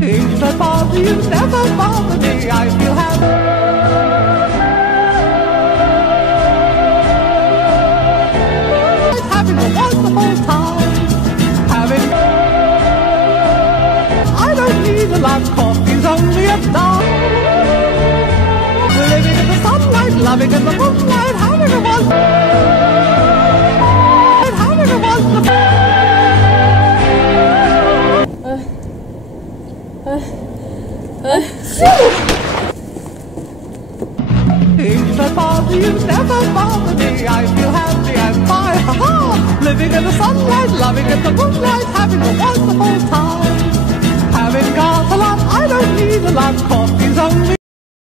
If I bother you, never bother me. I feel happy. Having a wonderful time. I don't need a lot of coffee's only a dime. We're living in the sunlight, loving in the moonlight, having a wonderful. If I bother you, never bother me. I feel happy and fine. Ha-ha! Living in the sunlight, loving in the moonlight, having a wonderful time. Having got a lot, I don't need a lot. Coffee's only